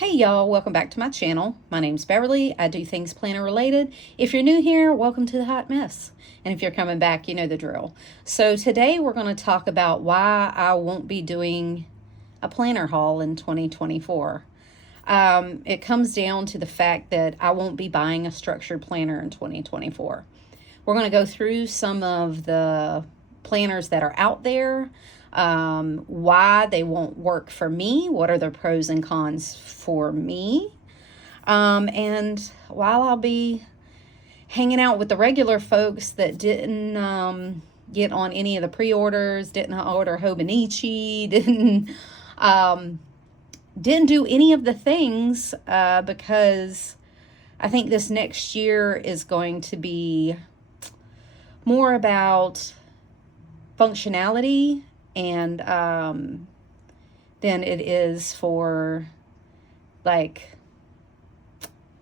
Hey y'all, welcome back to my channel. My name's Beverly. I do things planner related. If you're new here, welcome to the hot mess. And if you're coming back, you know the drill. So today we're going to talk about why I won't be doing a planner haul in 2024. It comes down to the fact that I won't be buying a structured planner in 2024. We're going to go through some of the planners that are out there, why they won't work for me, what are the pros and cons for me, and while I'll be hanging out with the regular folks that didn't get on any of the pre-orders, didn't order Hobonichi, didn't do any of the things, because I think this next year is going to be more about functionality and than it is for like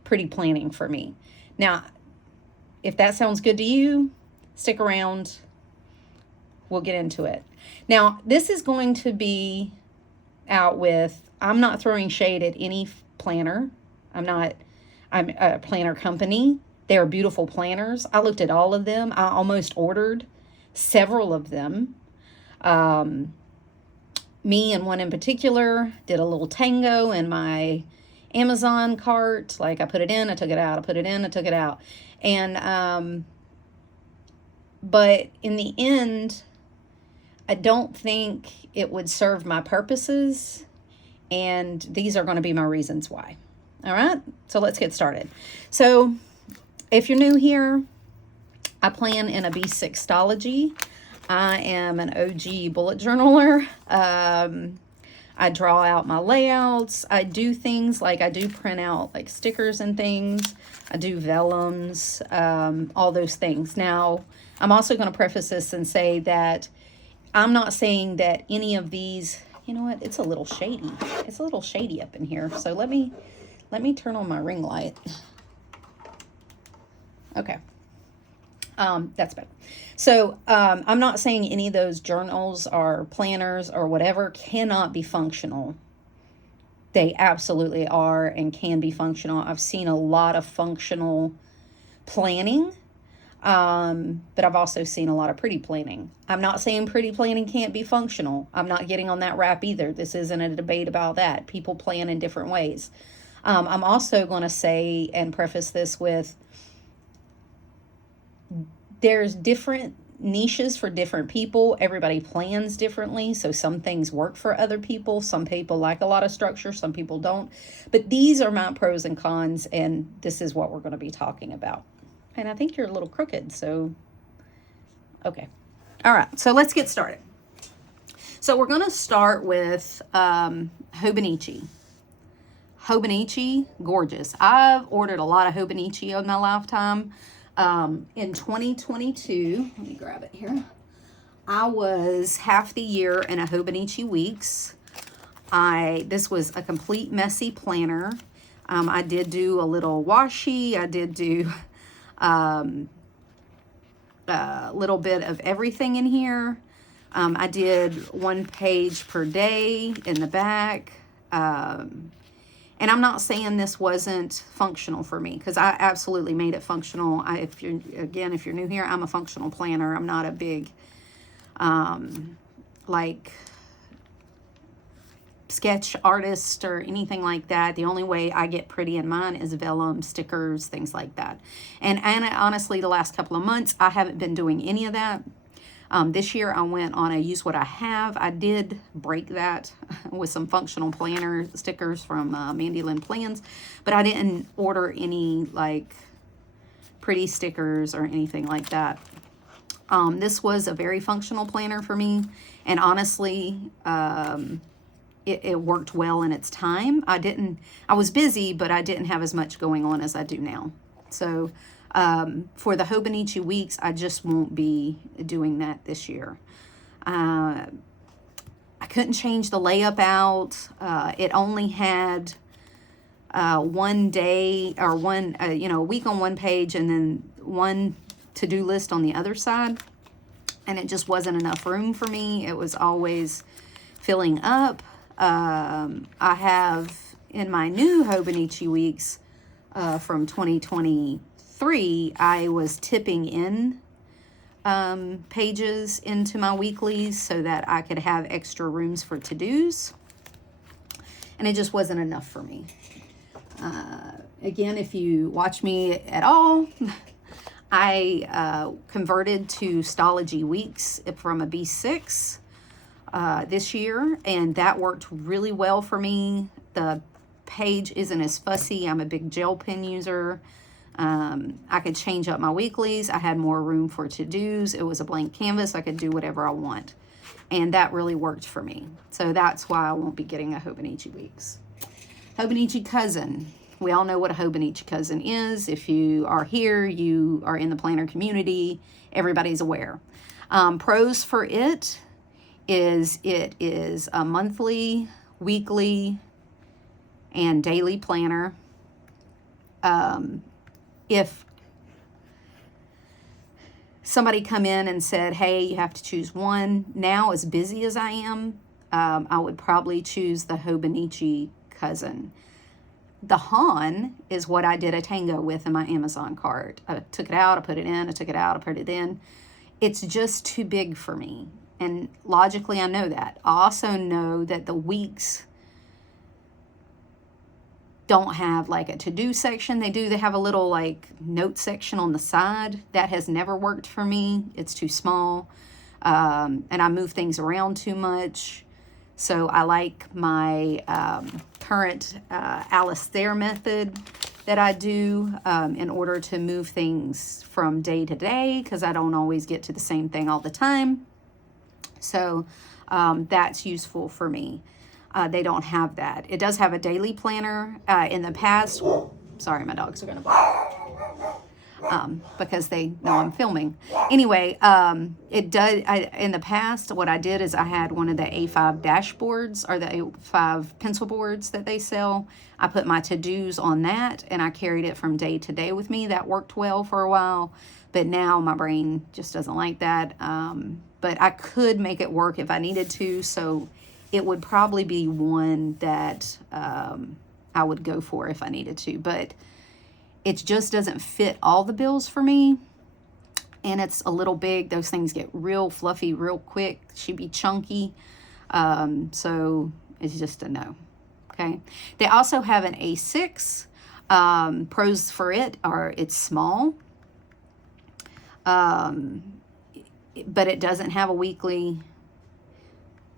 pretty planning for me. Now, if that sounds good to you, stick around. We'll get into it. Now, this is going to be out with, I'm not throwing shade at any planner. I'm a planner company. They are beautiful planners. I looked at all of them. I almost ordered several of them. Me and one in particular did a little tango in my Amazon cart. Like I put it in, I took it out, I put it in, I took it out. And, but in the end, I don't think it would serve my purposes. And these are going to be my reasons why. All right, so let's get started. So if you're new here, I plan in a B6 Stalogy. I am an OG bullet journaler. I draw out my layouts. I do things like I do print out like stickers and things. I do vellums, all those things. Now, I'm also going to preface this and say that I'm not saying that any of these, you know what, it's a little shady. It's a little shady up in here. So let me turn on my ring light. Okay. That's better. So, I'm not saying any of those journals or planners or whatever cannot be functional. They absolutely are and can be functional. I've seen a lot of functional planning, but I've also seen a lot of pretty planning. I'm not saying pretty planning can't be functional. I'm not getting on that rap either. This isn't a debate about that. People plan in different ways. I'm also going to say and preface this with, there's different niches for different people. Everybody plans differently. So some things work for other people. Some people like a lot of structure. Some people don't. But these are my pros and cons. And this is what we're going to be talking about. And I think you're a little crooked. So, okay. All right. So let's get started. So we're going to start with Hobonichi. Hobonichi, gorgeous. I've ordered a lot of Hobonichi in my lifetime. In 2022, let me grab it here. I was half the year in a Hobonichi weeks. This was a complete messy planner. I did do a little washi. I did do a little bit of everything in here. I did 1 page per day in the back. And I'm not saying this wasn't functional for me, because I absolutely made it functional. If you're new here, I'm a functional planner. I'm not a big, like, sketch artist or anything like that. The only way I get pretty in mine is vellum, stickers, things like that. And honestly, the last couple of months, I haven't been doing any of that. This year I went on a use what I have. I did break that with some functional planner stickers from MandyLynnPlans, but I didn't order any like pretty stickers or anything like that. This was a very functional planner for me, and honestly, it worked well in its time. I was busy, but I didn't have as much going on as I do now. So for the Hobonichi weeks, I just won't be doing that this year. I couldn't change the layup out. It only had 1 day or a week on one page and then one to-do list on the other side. And it just wasn't enough room for me. It was always filling up. I have in my new Hobonichi weeks from 2023, I was tipping in pages into my weeklies so that I could have extra rooms for to-dos. And it just wasn't enough for me. Again, if you watch me at all, I converted to Stalogy weeks from a B6 this year, and that worked really well for me. The page isn't as fussy. I'm a big gel pen user. I could change up my weeklies. I had more room for to-dos. It was a blank canvas. I could do whatever I want. And that really worked for me. So that's why I won't be getting a Hobonichi weeks. Hobonichi cousin. We all know what a Hobonichi cousin is. If you are here, you are in the planner community, everybody's aware. Pros for it is a monthly, weekly, and daily planner. If somebody come in and said, hey, you have to choose one, now as busy as I am, I would probably choose the Hobonichi cousin. The Han is what I did a tango with in my Amazon cart. I took it out, I put it in, I took it out, I put it in. It's just too big for me. And logically, I know that. I also know that the weeks don't have like a to-do section. They have a little like note section on the side. That has never worked for me. It's too small. And I move things around too much. So I like my current Alice Thayer method that I do in order to move things from day to day, because I don't always get to the same thing all the time. So that's useful for me. They don't have that. It does have a daily planner. In the past, sorry, my dogs are going to bark. Because they know I'm filming. Anyway, it does. In the past, what I did is I had one of the A5 dashboards or the A5 pencil boards that they sell. I put my to-dos on that, and I carried it from day to day with me. That worked well for a while, but now my brain just doesn't like that. But I could make it work if I needed to, so it would probably be one that I would go for if I needed to. But it just doesn't fit all the bills for me, and it's a little big. Those things get real fluffy real quick. Should be chunky, so it's just a no. Okay, they also have an A6. Pros for it are it's small, but it doesn't have a weekly,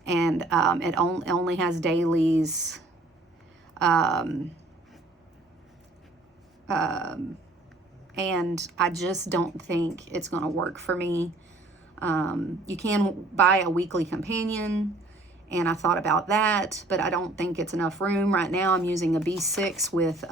and it only has dailies. And I just don't think it's going to work for me. You can buy a weekly companion, and I thought about that, but I don't think it's enough room. Right now I'm using a B6 with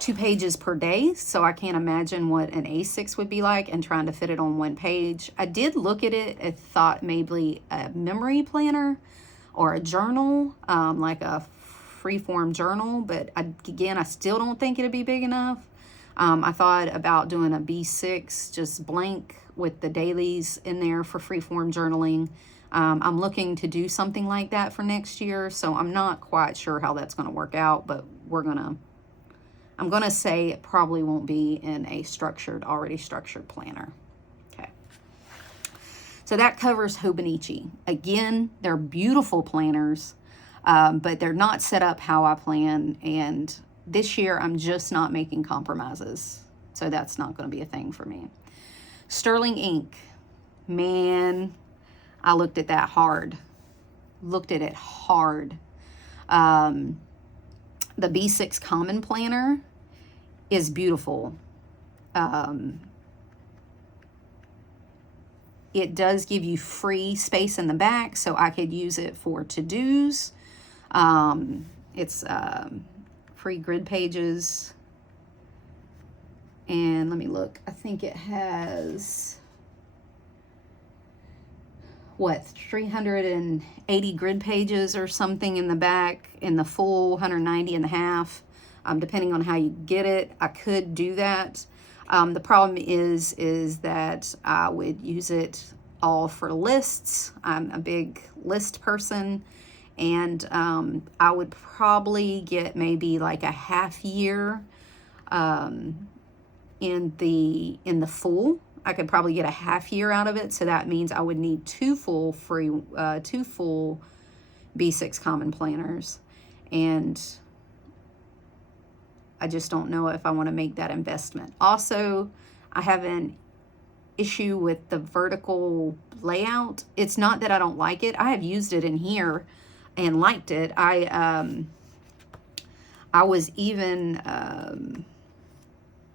2 pages per day, so I can't imagine what an A6 would be like and trying to fit it on 1 page. I did look at it and thought maybe a memory planner or a journal, like a freeform journal, but again, I still don't think it'd be big enough. I thought about doing a B6 just blank with the dailies in there for freeform journaling. I'm looking to do something like that for next year, so I'm not quite sure how that's going to work out, but I'm gonna say it probably won't be in a already structured planner. Okay, so that covers Hobonichi. Again, they're beautiful planners. But they're not set up how I plan, and this year I'm just not making compromises, so that's not going to be a thing for me. Sterling ink, man, I looked at that hard. The B6 Common Planner is beautiful. It does give you free space in the back, so I could use it for to-dos. It's free grid pages, and let me look. I think it has 380 grid pages or something in the back, in the full 190 and a half, depending on how you get it. I could do that. The problem is that I would use it all for lists. I'm a big list person, And I would probably get maybe like a half year in the full. I could probably get a half year out of it, so that means I would need two full B6 common planners, and I just don't know if I want to make that investment. Also, I have an issue with the vertical layout. It's not that I don't like it. I have used it in here and liked it. I was even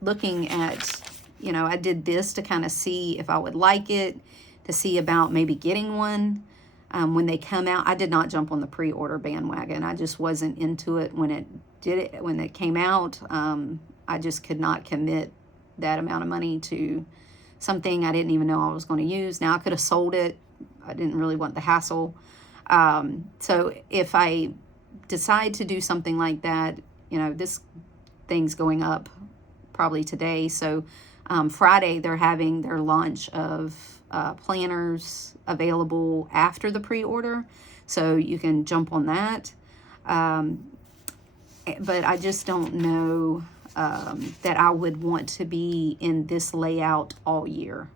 looking at, I did this to kind of see if I would like it, to see about maybe getting one when they come out. I did not jump on the pre-order bandwagon. I just wasn't into it when it came out. I just could not commit that amount of money to something I didn't even know I was going to use. Now, I could have sold it. I didn't really want the hassle. So if I decide to do something like that, this thing's going up probably today. So Friday, they're having their launch of planners available after the pre-order. So you can jump on that. But I just don't know that I would want to be in this layout all year.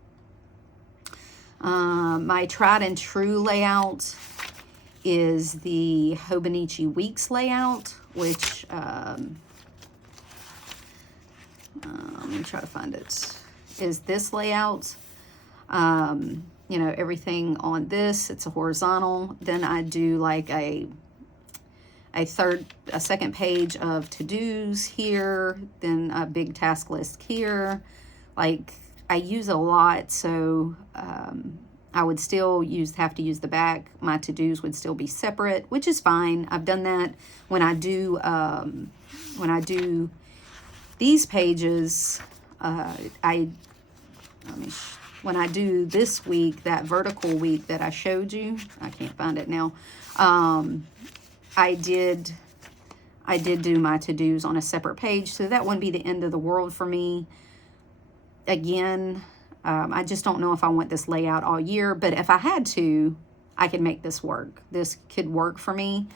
My tried and true layout is the Hobonichi Weeks layout, which let me try to find it, is this layout. Everything on this, it's a horizontal. Then I do like a second page of to-dos here, then a big task list here. Like, I use a lot, so I would still have to use the back. My to-dos would still be separate, which is fine. I've done that when I do these pages. When I do this week, that vertical week that I showed you, I can't find it now. I did do my to-dos on a separate page, so that wouldn't be the end of the world for me. Again, I just don't know if I want this layout all year, but if I had to, I could make this work. This could work for me.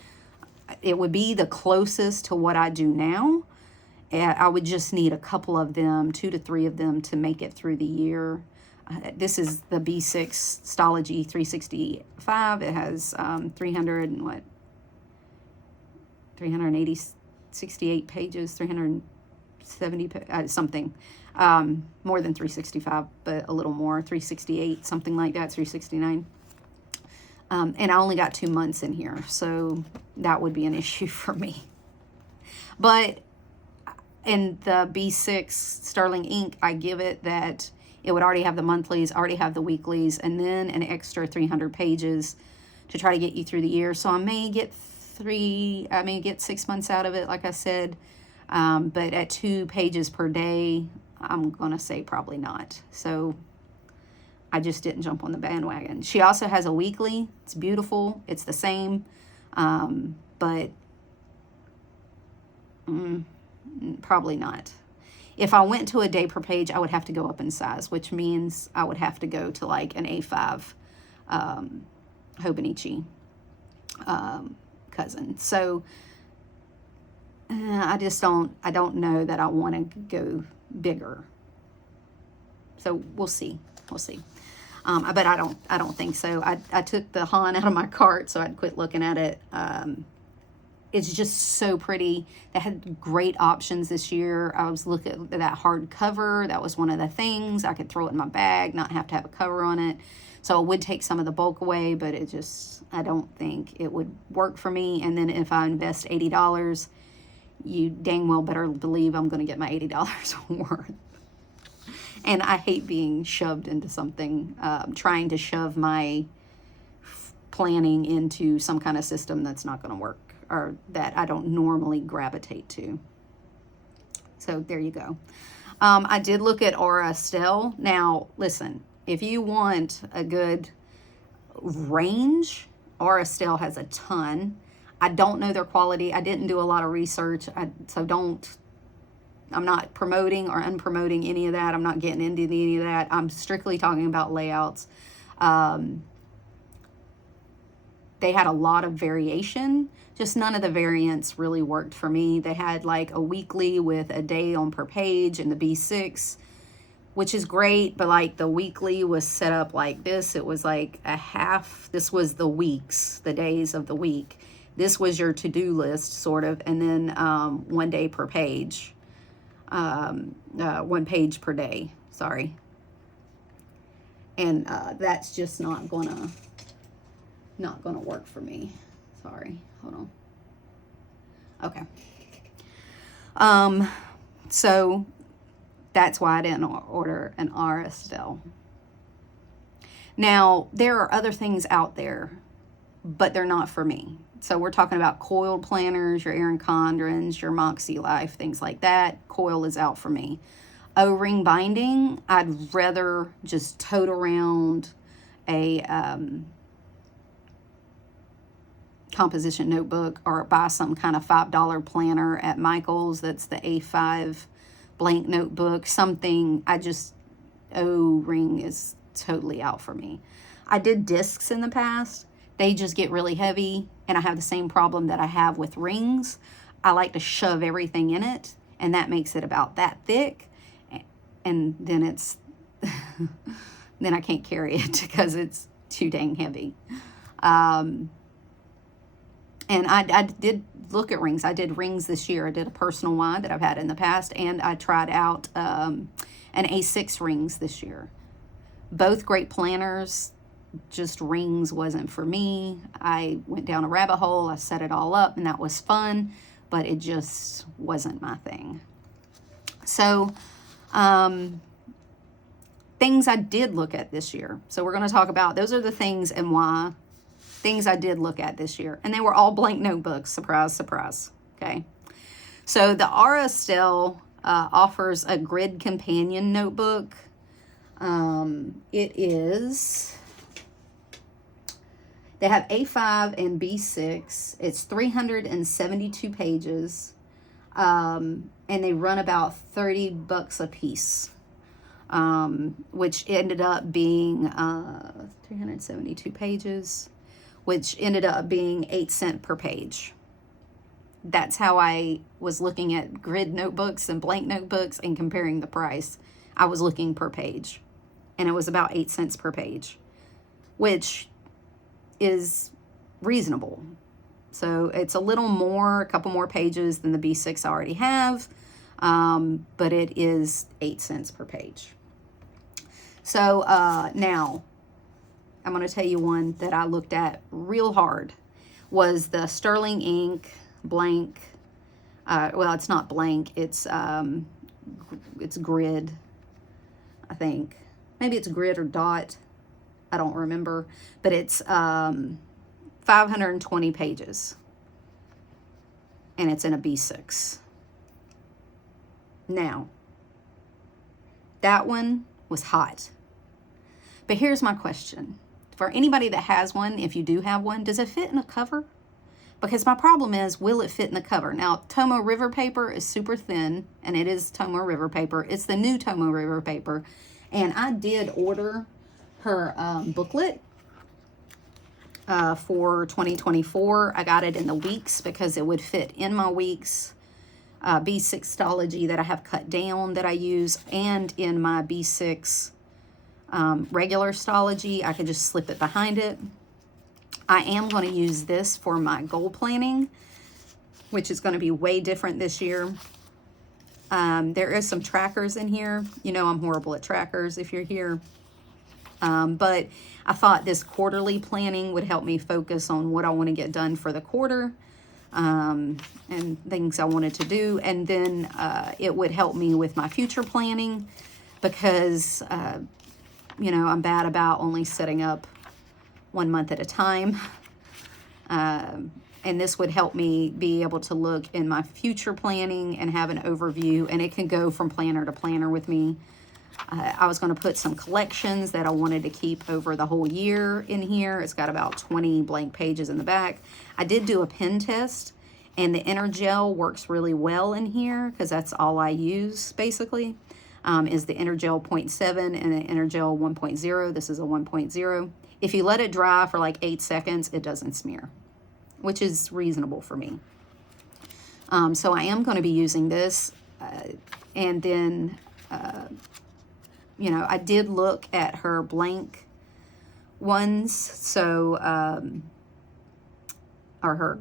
It would be the closest to what I do now. And I would just need a couple of them, 2 to 3 of them, to make it through the year. This is the B6 Stalogy 365. It has 368 pages, 370 something. More than 365, but a little more, 368, something like that, 369. And I only got 2 months in here, so that would be an issue for me. But in the B6 Sterling ink, I give it that it would already have the monthlies, already have the weeklies, and then an extra 300 pages to try to get you through the year. So I may get 6 months out of it, like I said. But at 2 pages per day, I'm going to say probably not. So I just didn't jump on the bandwagon. She also has a weekly. It's beautiful. It's the same. But probably not. If I went to a day per page, I would have to go up in size, which means I would have to go to like an A5 Hobonichi cousin. So I don't know that I want to go bigger. So we'll see. But I don't think so. I took the Han out of my cart, so I'd quit looking at it. It's just so pretty. They had great options this year. I was looking at that hard cover. That was one of the things. I could throw it in my bag, not have to have a cover on it. So it would take some of the bulk away, but I don't think it would work for me. And then if I invest $80, you dang well better believe I'm going to get my $80 worth. And I hate being shoved into something, trying to shove my planning into some kind of system that's not going to work, or that I don't normally gravitate to. So there you go. I did look at Austen. Now, listen, if you want a good range, Austen has a ton. I don't know their quality. I didn't do a lot of research, I'm not promoting or unpromoting any of that. I'm not getting into any of that. I'm strictly talking about layouts. they had a lot of variation, just none of the variants really worked for me. They had like a weekly with a day on per page in the B6, which is great, but like the weekly was set up like this. It was like a half, this was the weeks, the days of the week. This was your to-do list, sort of, and then 1 day per page, 1 page per day, sorry. And that's just not gonna work for me. Sorry, hold on. Okay. So that's why I didn't order an RSL. Now, there are other things out there, but they're not for me. So we're talking about coiled planners, your Erin Condrens, your Moxie Life, things like that. Coil is out for me. O-ring binding, I'd rather just tote around a composition notebook or buy some kind of $5 planner at Michael's. That's the A5 blank notebook. Something, O-ring is totally out for me. I did discs in the past. They just get really heavy, and I have the same problem that I have with rings. I like to shove everything in it, and that makes it about that thick, and then it's then I can't carry it because it's too dang heavy. And I did look at rings. I did rings this year. I did a personal one that I've had in the past, and I tried out an A6 rings this year. Both great planners. Just rings wasn't for me. I went down a rabbit hole. I set it all up, and that was fun, but it just wasn't my thing. So things I did look at this year. So we're going to talk about, those are the things and why. Things I did look at this year, and they were all blank notebooks. Surprise, surprise. Okay. So the RSL offers a grid companion notebook. They have A5 and B6. It's 372 pages, and they run about $30 a piece, which ended up being 372 pages, which ended up being 8 cents per page. That's how I was looking at grid notebooks and blank notebooks and comparing the price. I was looking per page, and it was about 8 cents per page, which is reasonable. So it's a little more, a couple more pages than the B6 I already have, but it is 8 cents per page. So now I'm going to tell you one that I looked at real hard, was the Sterling Ink blank. Well, it's not blank. It's grid, I think. Maybe it's grid or dot. I don't remember, but it's 520 pages, and it's in a B6. Now, that one was hot, but here's my question. For anybody that has one, if you do have one, does it fit in a cover? Because my problem is, will it fit in the cover? Now, Tomo River paper is super thin, and it is Tomo River paper. It's the new Tomo River paper, and I did order her booklet for 2024. I got it in the weeks because it would fit in my weeks B6 Stalogy that I have cut down that I use, and in my B6 regular Stalogy. I could just slip it behind it. I am going to use this for my goal planning, which is going to be way different this year. There is some trackers in here. You know I'm horrible at trackers if you're here. But I thought this quarterly planning would help me focus on what I want to get done for the quarter, and things I wanted to do. And then it would help me with my future planning because, you know, I'm bad about only setting up 1 month at a time. And this would help me be able to look in my future planning and have an overview, and it can go from planner to planner with me. I was going to put some collections that I wanted to keep over the whole year in here. It's got about 20 blank pages in the back. I did do a pen test, and the Energel works really well in here because that's all I use basically, is the Energel 0.7 and the Energel 1.0. This is a 1.0. if you let it dry for like 8 seconds, it doesn't smear, which is reasonable for me. So I am going to be using this. And then, you know, I did look at her blank ones. So, or her,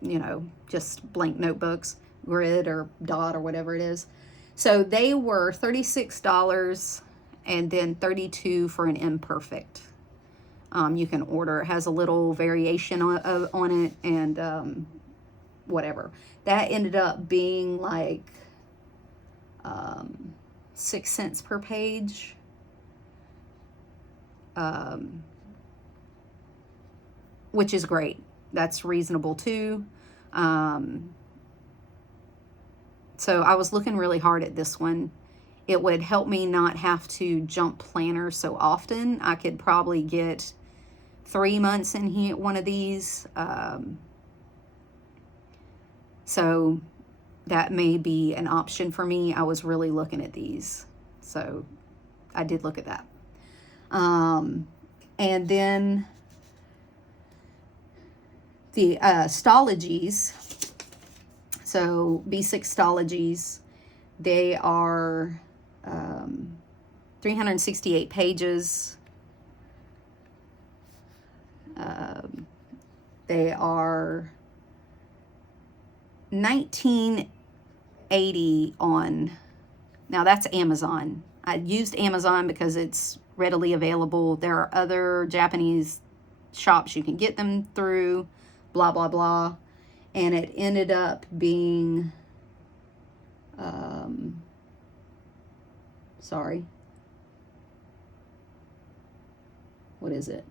you know, just blank notebooks, grid or dot or whatever it is. So they were $36 and then $32 for an imperfect. You can order. It has a little variation on it and whatever. That ended up being like 6 cents per page. Which is great. That's reasonable too. So I was looking really hard at this one. It would help me not have to jump planners so often. I could probably get 3 months in here, one of these. So that may be an option for me. I was really looking at these. So I did look at that. And then the Stalogies. So B6 Stalogies, they are 368 pages. They are $19.80 on, now that's Amazon. I used Amazon because it's readily available. There are other Japanese shops you can get them through, blah, blah, blah. And it ended up being, sorry. What is it?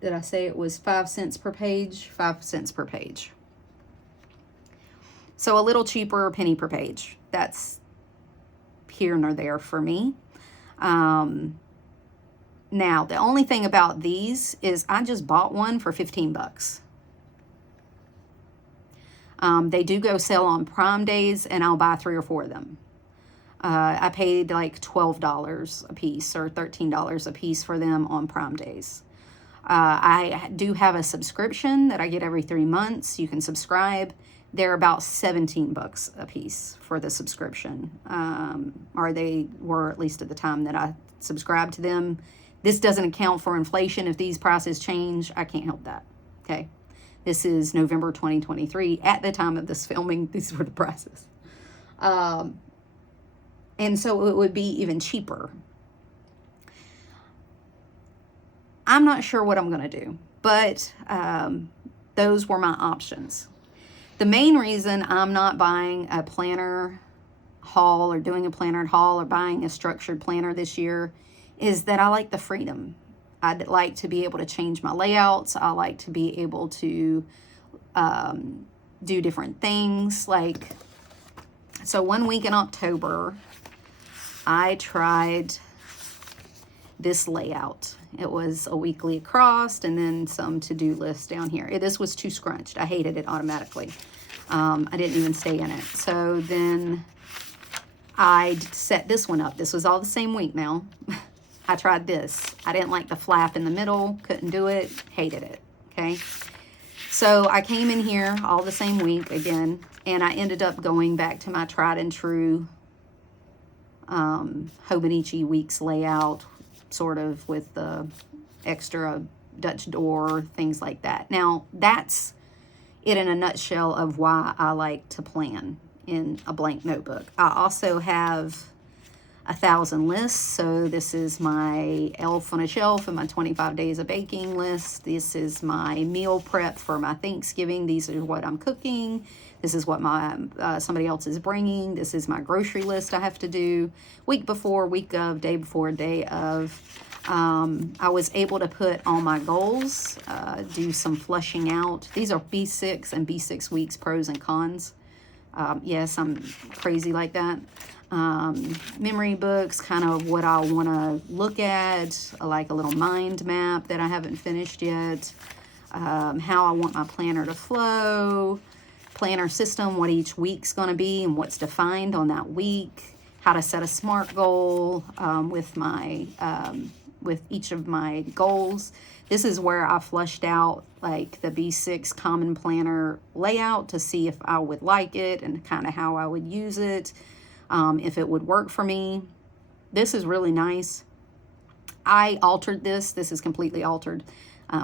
Did I say it was 5 cents per page? 5 cents per page. So a little cheaper, a penny per page. That's here nor there for me. Now, the only thing about these is I just bought one for 15 bucks. They do go sell on Prime days, and I'll buy 3 or 4 of them. I paid like $12 a piece or $13 a piece for them on Prime days. I do have a subscription that I get every 3 months. You can subscribe. They're about 17 bucks a piece for the subscription. Or they were, at least at the time that I subscribed to them. This doesn't account for inflation. If these prices change, I can't help that. Okay. This is November 2023. At the time of this filming, these were the prices. And so it would be even cheaper. I'm not sure what I'm going to do, but those were my options. The main reason I'm not buying a planner haul or doing a planner haul or buying a structured planner this year is that I like the freedom. I'd like to be able to change my layouts. I like to be able to do different things. Like, so one week in October, I tried this layout. It was a weekly across and then some to-do lists down here. This was too scrunched. I hated it automatically. I didn't even stay in it. So then I set this one up. This was all the same week now. I tried this. I didn't like the flap in the middle. Couldn't do it. Hated it. Okay. So I came in here all the same week again, and I ended up going back to my tried and true Hobonichi weeks layout, sort of with the extra Dutch door, things like that. Now, that's it in a nutshell of why I like to plan in a blank notebook. I also have 1,000 lists. So this is my elf on a shelf and my 25 days of baking list. This is my meal prep for my Thanksgiving. These are what I'm cooking. This is what my somebody else is bringing. This is my grocery list I have to do week before, week of, day before, day of. I was able to put all my goals, do some flushing out. These are B6 and B6 weeks pros and cons. Yes, I'm crazy like that. Memory books, kind of what I want to look at, like a little mind map that I haven't finished yet. How I want my planner to flow, planner system, what each week's going to be and what's defined on that week, how to set a SMART goal with my with each of my goals. This is where I flushed out like the B6 Common Planner layout to see if I would like it and kind of how I would use it, if it would work for me. This is really nice. I altered this. This is completely altered.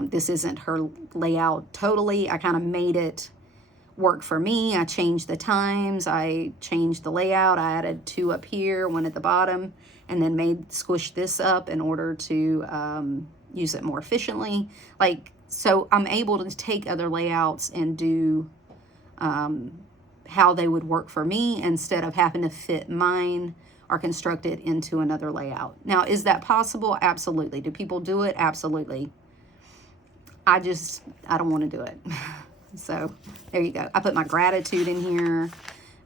This isn't her layout totally. I kind of made it work for me. I changed the times. I changed the layout. I added 2 up here, 1 at the bottom, and then squished this up in order to use it more efficiently. Like, so I'm able to take other layouts and do how they would work for me instead of having to fit mine or construct it into another layout. Now, is that possible? Absolutely. Do people do it? Absolutely. I don't want to do it. So there you go. I put my gratitude in here,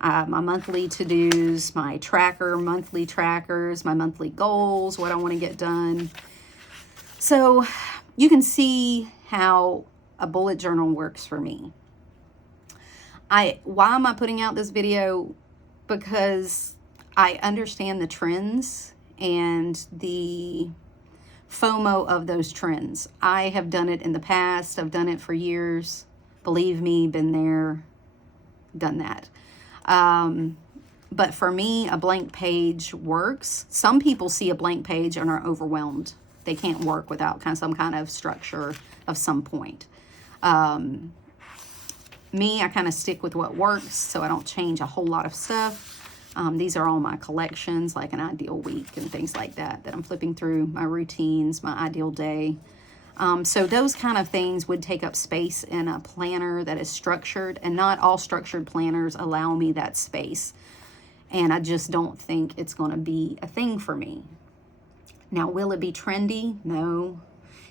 my monthly to-dos, my tracker, monthly trackers, my monthly goals, what I want to get done. So you can see how a bullet journal works for me. Why am I putting out this video? Because I understand the trends and the FOMO of those trends. I have done it in the past. I've done it for years. Believe me, been there, done that. But for me, a blank page works. Some people see a blank page and are overwhelmed. They can't work without some kind of structure of some point. Me, I kind of stick with what works, so I don't change a whole lot of stuff. These are all my collections, like an ideal week and things like that I'm flipping through, my routines, my ideal day. So those kind of things would take up space in a planner that is structured, and not all structured planners allow me that space. And I just don't think it's going to be a thing for me. Now, will it be trendy? No.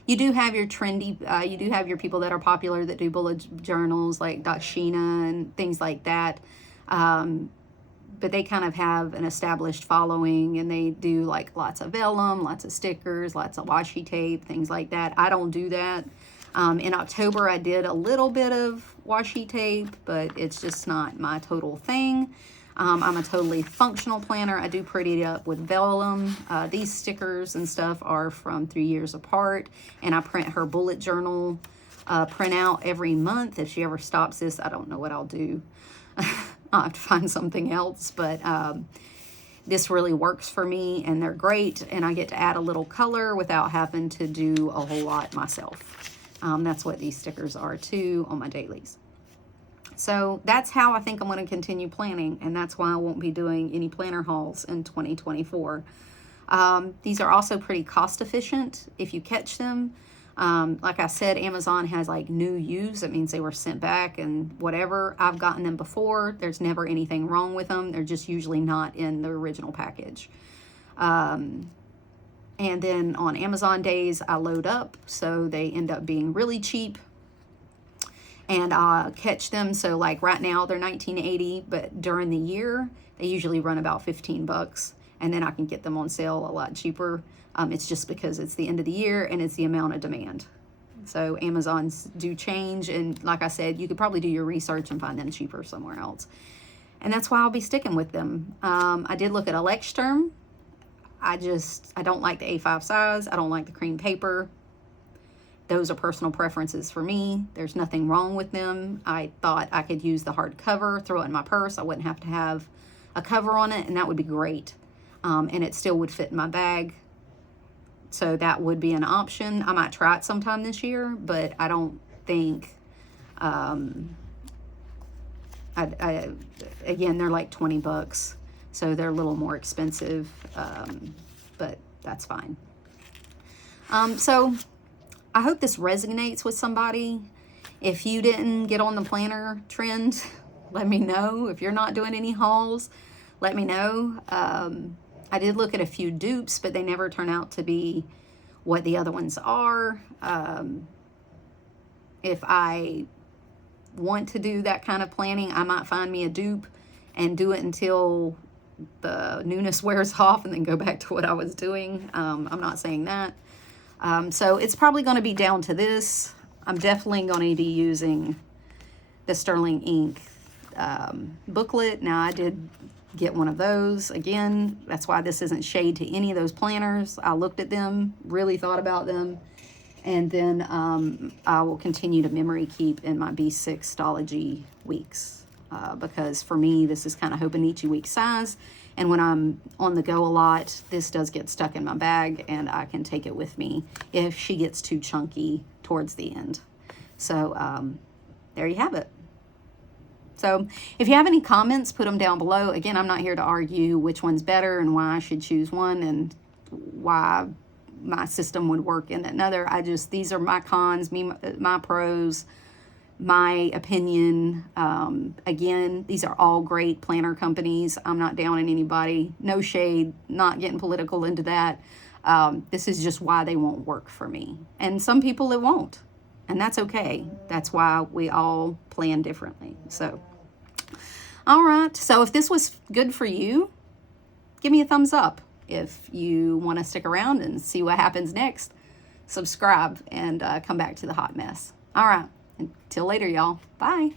You do have your trendy, you do have your people that are popular that do bullet journals like Sheena and things like that. But they kind of have an established following, and they do like lots of vellum, lots of stickers, lots of washi tape, things like that. I don't do that. In October, I did a little bit of washi tape, but it's just not my total thing. I'm a totally functional planner. I do pretty it up with vellum. These stickers and stuff are from 3 years apart, and I print her bullet journal printout every month. If she ever stops this, I don't know what I'll do. I'll have to find something else, but this really works for me, and they're great, and I get to add a little color without having to do a whole lot myself. That's what these stickers are too on my dailies. So that's how I think I'm going to continue planning, and that's why I won't be doing any planner hauls in 2024. These are also pretty cost efficient if you catch them. Like I said, Amazon has like new used. That means they were sent back and whatever. I've gotten them before. There's never anything wrong with them. They're just usually not in the original package. And then on Amazon days, I load up, so they end up being really cheap. And I catch them. So like right now they're $19.80, but during the year they usually run about $15, and then I can get them on sale a lot cheaper. It's just because it's the end of the year and it's the amount of demand. So Amazons do change, and like I said, you could probably do your research and find them cheaper somewhere else. And that's why I'll be sticking with them. I did look at a Lexterm. I don't like the A5 size. I don't like the cream paper. Those are personal preferences for me. There's nothing wrong with them. I thought I could use the hard cover, throw it in my purse. I wouldn't have to have a cover on it, and that would be great. And it still would fit in my bag. So that would be an option. I might try it sometime this year, but I don't think, again, they're like $20, so they're a little more expensive, but that's fine. So I hope this resonates with somebody. If you didn't get on the planner trend, let me know. If you're not doing any hauls, let me know. I did look at a few dupes, but they never turn out to be what the other ones are. If I want to do that kind of planning, I might find me a dupe and do it until the newness wears off and then go back to what I was doing. I'm not saying that. So it's probably going to be down to this. I'm definitely going to be using the Sterling ink booklet. Now, I did get one of those. Again, that's why this isn't shade to any of those planners. I looked at them, really thought about them, and then I will continue to memory keep in my B6 Stalogy weeks because for me, this is kind of Hobonichi week size. And when I'm on the go a lot, this does get stuck in my bag and I can take it with me if she gets too chunky towards the end. So there you have it. So if you have any comments, put them down below. Again, I'm not here to argue which one's better and why I should choose one and why my system would work in another. These are my cons, my pros, my opinion. Again, these are all great planner companies. I'm not down on anybody. No shade, not getting political into that. This is just why they won't work for me. And some people it won't. And that's okay. That's why we all plan differently. So, all right. So if this was good for you, give me a thumbs up. If you want to stick around and see what happens next, subscribe and come back to the hot mess. All right. Until later, y'all. Bye.